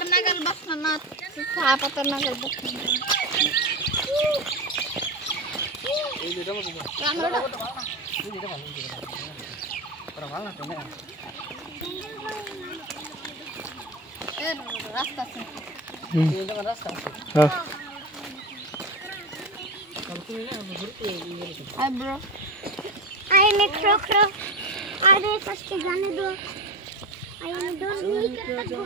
तार नागल बसना ना छापा तर नागल बसना এই যেটা মতো আমরা এই যেটা ভালো पर ভালো না তো না এ রাস্তা আছে এই জায়গা রাস্তা আছে হ্যাঁ তুমি না ঘুরতে হাই ব্রো आई ने खरो खरो अरे फर्स्ट जाने दो आई ने डोर नहीं करता दो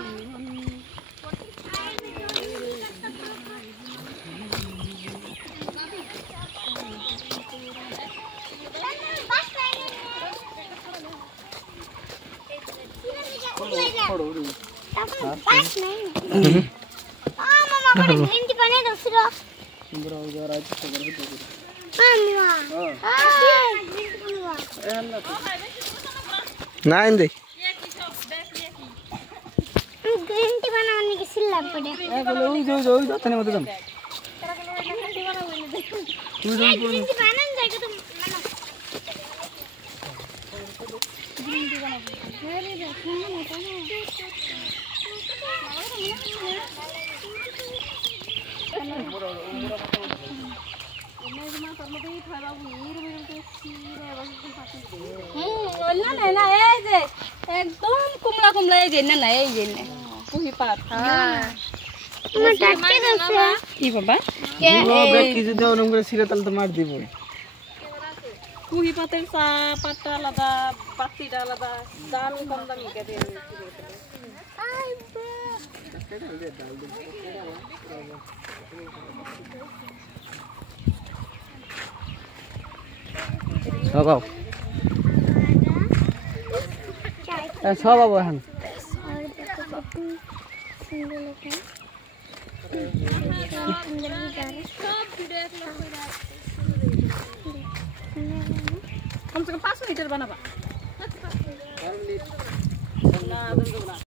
छोड़ो पास नहीं हां मामा बड़े ग्रीन बने दो फिर सुंदर हो जा रहा है तो कर दो हां हां ना इंदे ग्रीन टी बनाने की सिल्ला पड़े ए बोलो जो तने मत दम ग्रीन टी बनाने जाएगा तुम ग्रीन टी बना मेरे देखने में होता है না এই যে একদম কুমলা কুমলা এই যে না এই যে না পুহি পাত मैं टटके दसे কি বাবা কে ব্যাগ কি যদি ওরম করে ছিড়ে তাহলে তো মার দিব পুহি পাতের চা পাতা আলাদা পাতিটা আলাদা দাম কম দামি কে দিয়ে आई बे সবাও এ সবাও এখন और देखो कितनी सुंदर लग रहा है अंदर भी जा रहे সব ভিডিও এক লোক কম সে কম 5 মিটার বানাবা না